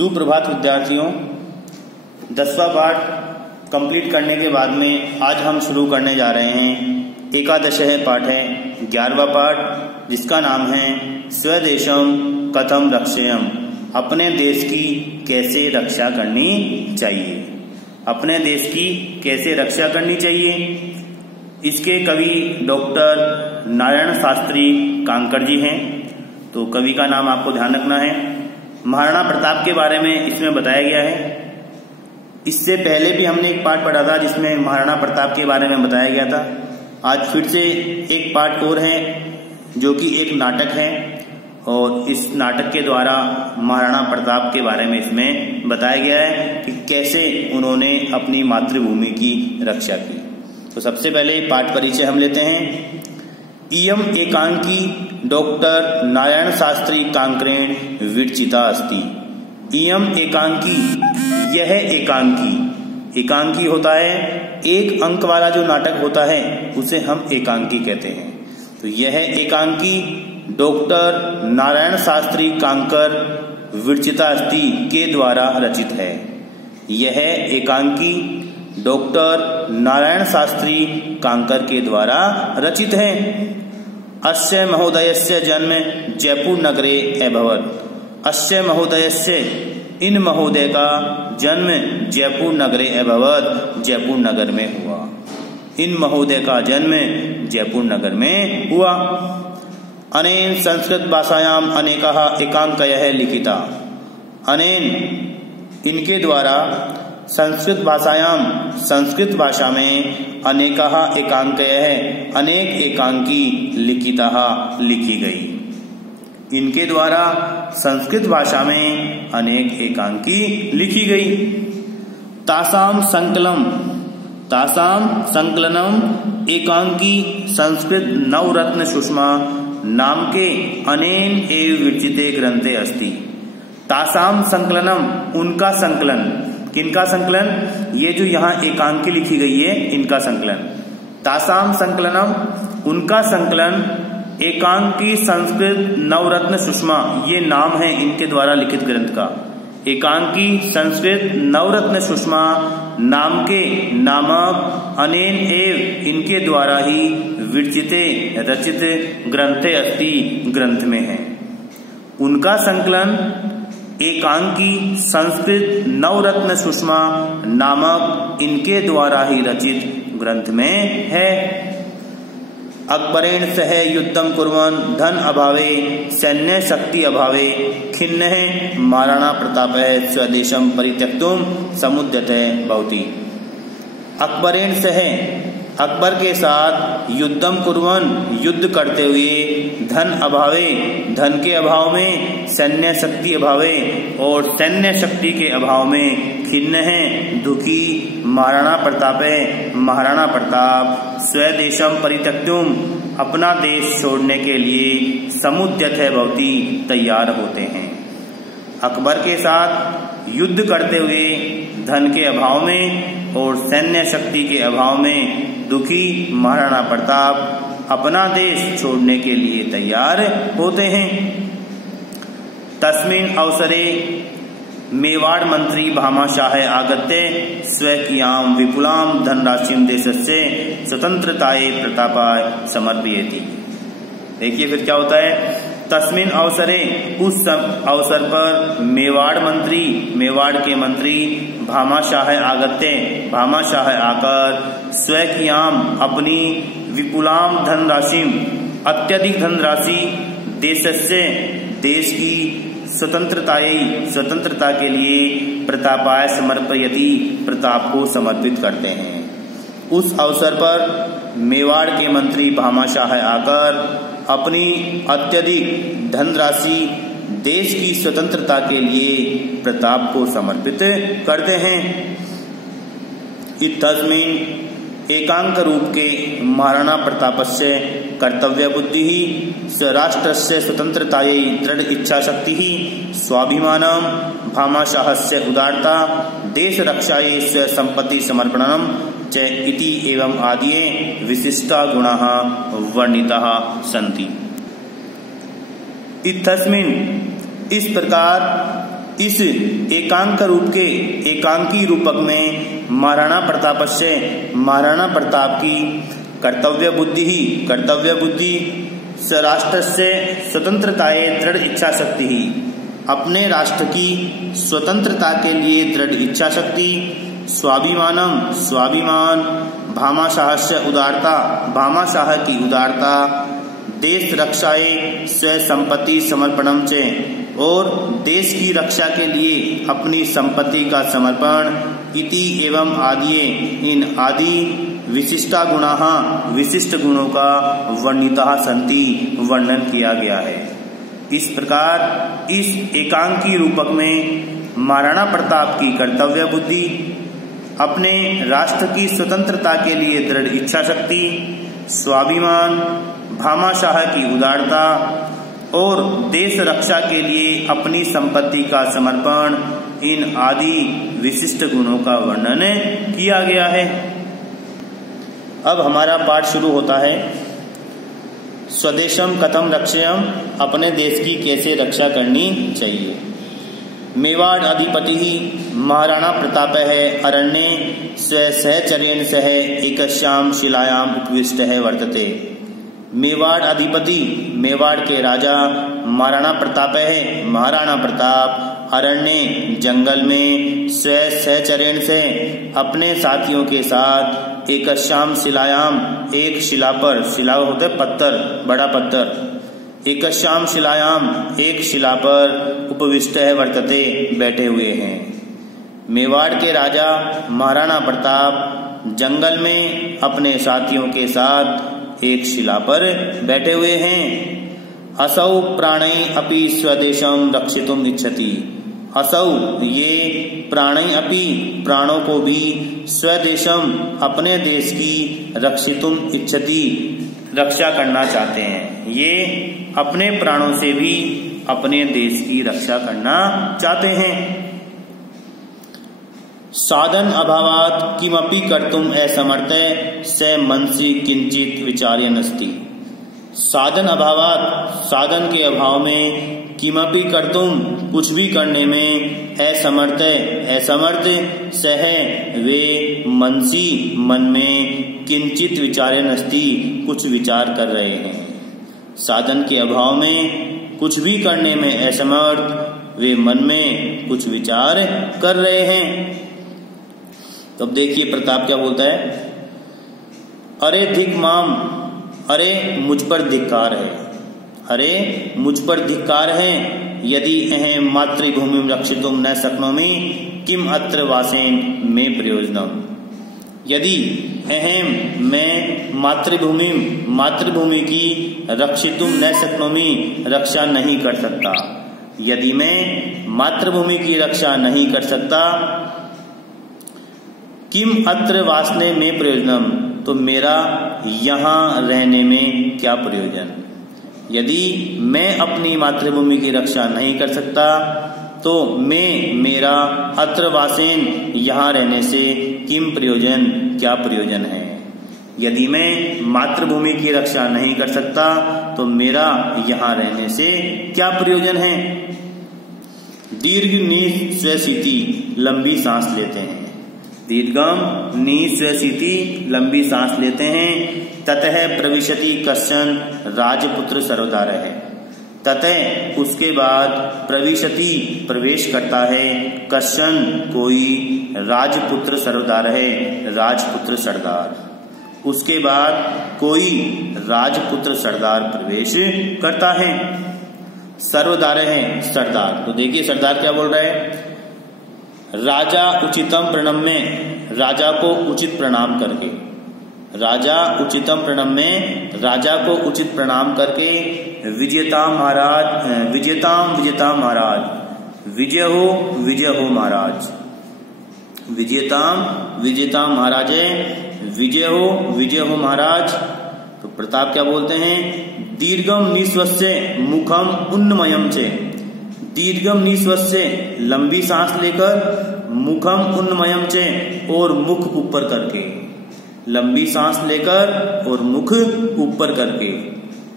सुप्रभात विद्यार्थियों। 10वां पाठ कंप्लीट करने के बाद में आज हम शुरू करने जा रहे हैं एकादश पाठ है 11वां पाठ, जिसका नाम है स्वदेशम कथम रक्षेयम। अपने देश की कैसे रक्षा करनी चाहिए। अपने देश की कैसे रक्षा करनी चाहिए, इसके कवि डॉक्टर नारायण शास्त्री कांकर जी हैं। तो कवि का नाम आपको ध्यान रखना है। महाराणा प्रताप के बारे में इसमें बताया गया है। इससे पहले भी हमने एक पाठ पढ़ा था जिसमें महाराणा प्रताप के बारे में बताया गया था। आज फिर से एक पाठ और है जो कि एक नाटक है, और इस नाटक के द्वारा महाराणा प्रताप के बारे में इसमें बताया गया है कि कैसे उन्होंने अपनी मातृभूमि की रक्षा की। तो सबसे पहले पाठ परिचय हम लेते हैं। इयम एकांकी डॉक्टर नारायण शास्त्री कांकरेण विरचिता अस्ति। इयम एकांकी, यह एकांकी। एकांकी होता है एक अंक वाला जो नाटक होता है उसे हम एकांकी कहते हैं। तो यह एकांकी डॉक्टर नारायण शास्त्री कांकर विरचिता अस्ति के द्वारा रचित है। यह एकांकी डॉक्टर नारायण शास्त्री कांकर के द्वारा रचित है। अस्य महोदयस्य जन्म जयपुर नगरे अभवत्। अस्य महोदयस्य, इन महोदय का जन्म जयपुर नगरे अभवत्, जयपुर नगर में हुआ। इन महोदय का जन्म जयपुर नगर में हुआ। अनेन संस्कृत भाषायाम अनेकः एकांकयः लिखिता। अनेन, इनके द्वारा संस्कृत भाषायाम, संस्कृत भाषा में अनेकः एकांकयः, अनेक एकांकी लिखितः, लिखी गई। इनके द्वारा संस्कृत भाषा में अनेक एकांकी लिखी गई। तासाम संकलनम एकांकी संस्कृत नवरत्न सुषमा नाम के अनेन एव विरचिते ग्रंथे अस्ति। तासाम संकलनम, उनका संकलन। किनका संकलन? ये जो यहाँ एकांकी लिखी गई है इनका संकलन। तासाम संकलनम, उनका संकलन। एकांकी संस्कृत नवरत्न सुषमा, ये नाम है इनके द्वारा लिखित ग्रंथ का। एकांकी संस्कृत नवरत्न सुषमा नाम के नामक अनेन एव, इनके द्वारा ही विरचिते रचित ग्रंथे अस्ति, ग्रंथ में है। उनका संकलन एकांकी संस्कृत नवरत्न सुषमा नामक इनके द्वारा ही रचित ग्रंथ में है। अकबरेण सह युद्धम कुर्वन् धन अभावे सैन्य शक्ति अभावे खिन्नः महाराणा प्रतापः स्वदेशं परित्यक्तुं समुद्यतः भवति। अकबरेण सह, अकबर के साथ युद्धम कुर्वन्, युद्ध करते हुए धन अभावे, धन के अभाव में, सैन्य शक्ति अभावे, और सैन्य शक्ति के अभाव में खिन्न है, दुखी महाराणा प्रताप है, महाराणा प्रताप स्वदेशम परित्यक्तुम, अपना देश छोड़ने के लिए समुद्यतः भवति, तैयार होते हैं। अकबर के साथ युद्ध करते हुए धन के अभाव में और सैन्य शक्ति के अभाव में दुखी महाराणा प्रताप अपना देश छोड़ने के लिए तैयार होते हैं। तस्मिन् अवसरे मेवाड़ मंत्री भामाशाह आगत्य स्वकीयां विपुलां धनराशिं देशस्य स्वतंत्रताये प्रतापाय समर्पयति। देखिए फिर क्या होता है। तस्मिन अवसरे, उस अवसर पर मेवाड़ मंत्री, मेवाड़ के मंत्री भामाशाह आगत्य, भामाशाह आकर स्वकीयाम, अपनी विपुलाम धनराशि, अत्यधिक धनराशि देशस्य, देश की स्वतंत्रता के लिए प्रतापाय समर्पयति, प्रताप को समर्पित करते हैं। उस अवसर पर मेवाड़ के मंत्री भामाशाह आकर अपनी अत्यधिक धनराशि देश की स्वतंत्रता के लिए प्रताप को समर्पित करते हैं। इत्तस्मिन् एकांक रूप के महाराणा प्रतापस्य कर्तव्य बुद्धि ही स्वराष्ट्रस्य स्वतंत्रतायै दृढ़ इच्छा शक्ति ही स्वाभिमानम भामाशाहस्य उदारता देश रक्षायै स्व संपत्ति समर्पणम च इति एवं आदिये विशिष्टा गुणाः वर्णिताः सन्ति। इत्थस्मिन्, इस प्रकार इस एकांकी रूपक में महाराणा प्रताप की कर्तव्य बुद्धि राष्ट्रस्य स्वतंत्रताये दृढ़ इच्छा शक्ति ही, अपने राष्ट्र की स्वतंत्रता के लिए दृढ़ इच्छा शक्ति, स्वाभिमान, भामाशाह की उदारता, देश रक्षाए स्व संपत्ति समर्पणम चे, और देश की रक्षा के लिए अपनी संपत्ति का समर्पण, इति एवं आदिये, इन आदि विशिष्ट गुणों का वर्णिता संति, वर्णन किया गया है। इस प्रकार इस एकांकी रूपक में महाराणा प्रताप की कर्तव्य बुद्धि, अपने राष्ट्र की स्वतंत्रता के लिए दृढ़ इच्छा शक्ति, स्वाभिमान, भामाशाह की उदारता और देश रक्षा के लिए अपनी संपत्ति का समर्पण, इन आदि विशिष्ट गुणों का वर्णन किया गया है। अब हमारा पाठ शुरू होता है। स्वदेशम कथम रक्षेयम, अपने देश की कैसे रक्षा करनी चाहिए। मेवाड़ अधिपति ही महाराणा प्रताप है, अरण्ये सहचरेण सह एकस्याम शिलायाम उपविष्ट है वर्तते। मेवाड़ अधिपति, मेवाड़ के राजा महाराणा प्रताप है, महाराणा प्रताप अरण्य जंगल में सहचरेण से अपने साथियों के साथ एकस्याम शिलायाम, एक शिला पर, शिला होते पत्थर, बड़ा पत्थर, एकस्याम शिलायाम, एक शिला पर उपविष्ट है वर्तते, बैठे हुए हैं। मेवाड़ के राजा महाराणा प्रताप जंगल में अपने साथियों के साथ एक शिला पर बैठे हुए हैं। असौ प्राणै अपि स्वदेशम रक्षितुम इच्छति, असौ ये प्राणै अपि प्राणों को भी, स्वदेशम अपने देश की, रक्षितुम इच्छति रक्षा करना चाहते हैं। ये अपने प्राणों से भी अपने देश की रक्षा करना चाहते हैं। साधन अभावात किमपि कर्तुम असमर्थे स मनसि किंचित विचार्यनस्ति। साधन अभावात, साधन के अभाव में, किमपि कर्तुम कुछ भी करने में, असमर्थ सह वे मनसी मन में, किंचित विचार्यनस्ति कुछ विचार कर रहे हैं। साधन के अभाव में कुछ भी करने में असमर्थ, वे मन में कुछ विचार कर रहे हैं। तो अब देखिए प्रताप क्या बोलता है। अरे धिक माम, अरे मुझ पर धिक्कार है, अरे मुझ पर धिक्कार है। यदि अहम मातृभूमि रक्षितुम न शक्नोमि किम अत्र वासेन में प्रयोजनम। यदि अहम मैं मातृभूमि की रक्षितुम न शक्नोमि रक्षा नहीं कर सकता, यदि मैं मातृभूमि की रक्षा नहीं कर सकता, किम अत्र वासने में प्रयोजनम, तो मेरा यहाँ रहने में क्या प्रयोजन। यदि मैं अपनी मातृभूमि की रक्षा नहीं कर सकता तो मेरा अत्र वासेन यहाँ रहने से किम प्रयोजन, क्या प्रयोजन है। यदि मैं मातृभूमि की रक्षा नहीं कर सकता तो मेरा यहाँ रहने से क्या प्रयोजन है। दीर्घ निःश्वासिति, लंबी सांस लेते हैं। दीर्घम निःश्वासिति, लंबी सांस लेते हैं। ततः प्रविशति कश्चन राजपुत्र सर्वदार है। ततः उसके बाद प्रविशति प्रवेश करता है, कश्चन कोई, राजपुत्र सर्वदार है, राजपुत्र सरदार। उसके बाद कोई राजपुत्र सरदार प्रवेश करता है। सर्वदार है सरदार। तो देखिए सरदार क्या बोल रहा है। राजा उचितम प्रणम्य, राजा को उचित प्रणाम करके, राजा उचितम प्रणम्य, राजा को उचित प्रणाम करके, विजयताम महाराज, विजयताम महाराज, विजय हो महाराज, विजयताम महाराज, विजय हो महाराज। तो प्रताप क्या बोलते हैं। दीर्घम निःश्वस्य मुखम उन्नमयम चे, दीर्घम निःश्वस्य लंबी सांस लेकर, मुखम उन्नमयम चे और मुख ऊपर करके, लंबी सांस लेकर और मुख ऊपर करके।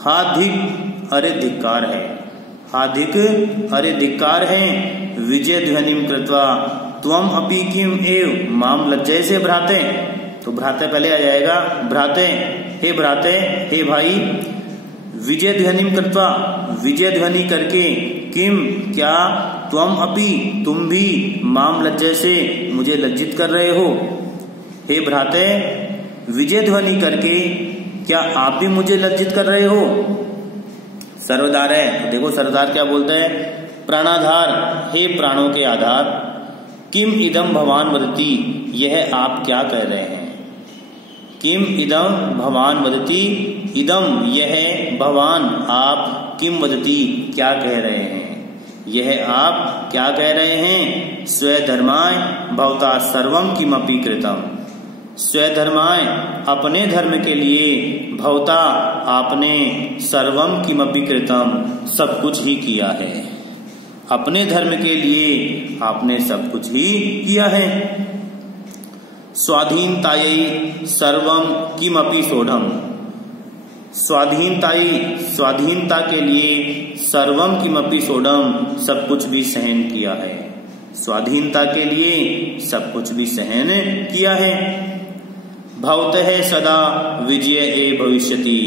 हाधिक अरे धिक्कार है, हाधिक अरे धिक्कार है। विजय ध्वनिम कृत्वा त्वम अपि किम एव माम लज्जय से भ्राते। तो भ्राते पहले आ जाएगा, भ्राते, हे भाई, विजय ध्वनिम कृत्वा, विजय ध्वनि करके, किम क्या, त्वम अपि तुम भी, माम लज्जय से मुझे लज्जित कर रहे हो। हे भ्राते, विजय ध्वनि करके क्या आप भी मुझे लज्जित कर रहे हो। सर्वधार है, तो देखो सर्वधार क्या बोलता है, प्राणाधार, हे प्राणों के आधार, किम इदम भवान वदति, यह आप क्या कह रहे हैं। किम इदम भवान वदति, इदम यह, भवान आप, किम वदति क्या कह रहे हैं, यह आप क्या कह रहे हैं। स्वधर्माय भवता सर्वम किमपि कृतम, स्वधर्माय अपने धर्म के लिए, भवता आपने, सर्वम किमपि कृतम सब कुछ ही किया है, अपने धर्म के लिए आपने सब कुछ ही किया है। स्वाधीनतायै सर्वम किमपि सोढ़म, स्वाधीनताई, स्वाधीनता के लिए, सर्वम किमपि सोढ़म सब कुछ भी सहन किया है, स्वाधीनता के लिए सब कुछ भी सहन किया है। भवतः सदा विजय ए भविष्यति,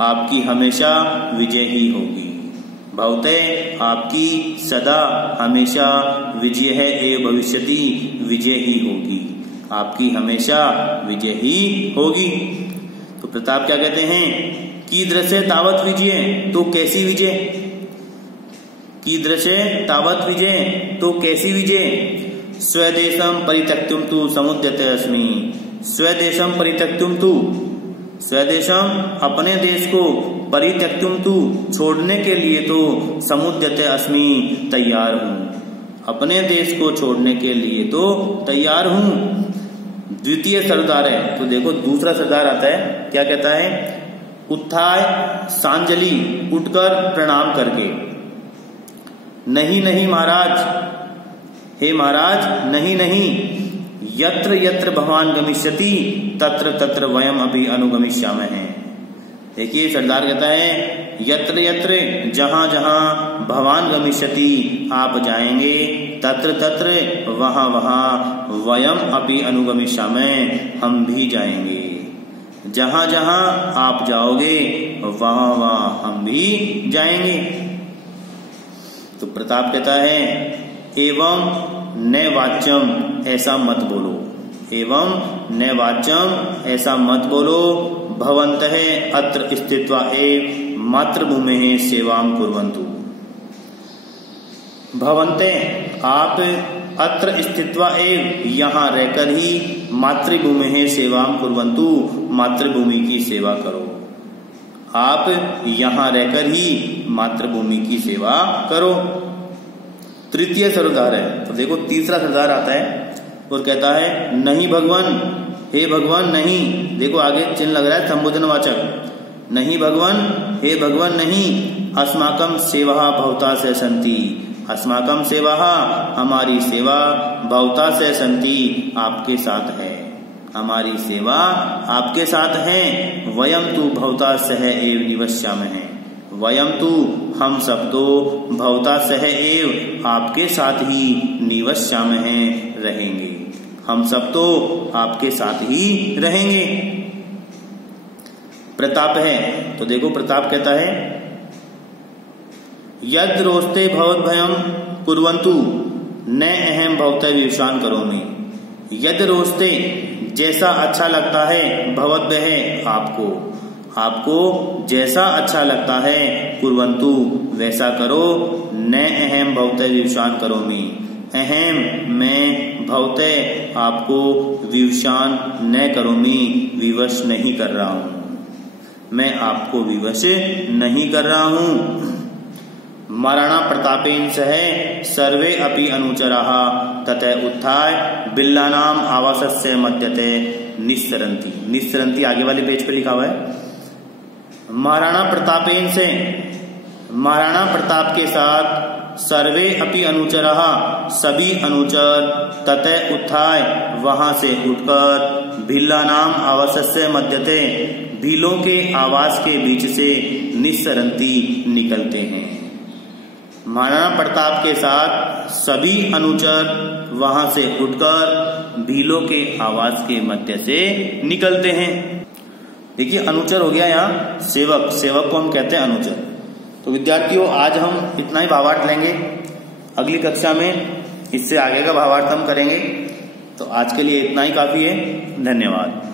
आपकी हमेशा विजय ही होगी। भवतः आपकी, सदा हमेशा, विजय है ए भविष्यति विजय ही होगी, आपकी हमेशा विजय ही होगी। तो प्रताप क्या कहते हैं, कीदृशे तावत विजय, तो कैसी विजय, कीदृशे तावत विजय तो कैसी विजय। स्वदेशम परित्यक्तुम तु समुद्यते अस्मि, स्वदेशम परित्यक्तुम तु, स्वदेशम अपने देश को, परित्यक्तुम तु छोड़ने के लिए तो, समुद्यते अस्मि तैयार हूं, अपने देश को छोड़ने के लिए तो तैयार हूं। द्वितीय सरदार है, तो देखो दूसरा सरदार आता है, क्या कहता है, उत्थाय सांजलि, उठकर प्रणाम करके, नहीं नहीं महाराज, हे महाराज नहीं नहीं, यत्र यत्र भवान गमिष्यति तत्र तत्र वयम अभी अनुगमिष्यामः। देखिए सरदार कहता है, यत्र यत्र जहां जहां, भवान गमिष्यति आप जाएंगे, तत्र तत्र वहां वहां, वयम अपि अनुगमिष्यामः हम भी जाएंगे, जहां जहां आप जाओगे वहां वहां हम भी जाएंगे। तो प्रताप कहता है, एवं न वाच्यम ऐसा मत बोलो, एवं न वाच्यम ऐसा मत बोलो, भवन्तः अत्र स्थित्वा एव मातृभूमेः सेवाम कुर्वन्तु। भवन्ते आप, अत्र स्थित्वा एव यहाँ रहकर ही, मातृभूमेः सेवाम कुर्वन्तु मातृभूमि की सेवा करो, आप यहाँ रहकर ही मातृभूमि की सेवा करो। तृतीय सरदार है, तो देखो तीसरा सरदार आता है और कहता है, नहीं भगवान, हे भगवान नहीं, देखो आगे चिन्ह लग रहा है संबोधनवाचक, नहीं भगवान, हे भगवान नहीं, अस्माकं सेवा भवता से संति, अस्माकं सेवा हमारी सेवा, भवता से संति आपके साथ है, हमारी सेवा आपके साथ है। वयम तु भवता सह एव निवस्यामः, वयम तु हम सब तो, भवता सह एव आपके साथ ही, निवस्यामः रहेंगे, हम सब तो आपके साथ ही रहेंगे। प्रताप है, तो देखो प्रताप कहता है, यद रोस्ते भवत भयम कुर्वन्तु न अहम भवत विवशान करोमि। यद रोस्ते जैसा अच्छा लगता है, भवत भय आपको, आपको जैसा अच्छा लगता है, कुर्वन्तु वैसा करो, न अहम भवत विवशान करोमि, अहम मैं, भवते आपको, विवशान न करोमि विवश नहीं कर रहा हूं, मैं आपको विवश नहीं कर रहा हूं। महाराणा प्रतापेन सह सर्वे अपि अनुचराः ततः उत्थाय बिल्लानाम आवासस्य मध्यते निस्सरन्ति। निस्सरन्ति आगे वाले पेज पे लिखा हुआ है। महाराणा प्रतापेन से, महाराणा प्रताप के साथ, सर्वे अपि अनुचराः सभी अनुचर, ततः उत्थाय वहां से उठकर, भिल्लानाम आवासस्य मध्यते भीलों के आवास के बीच से, निस्सरन्ति निकलते हैं। महाराणा प्रताप के साथ सभी अनुचर वहां से उठकर भीलों के आवास के मध्य से निकलते हैं। देखिए अनुचर हो गया यहाँ सेवक, सेवक को हम कहते हैं अनुचर। तो विद्यार्थियों आज हम इतना ही भावार्थ लेंगे, अगली कक्षा में इससे आगे का भावार्थ हम करेंगे। तो आज के लिए इतना ही काफी है। धन्यवाद।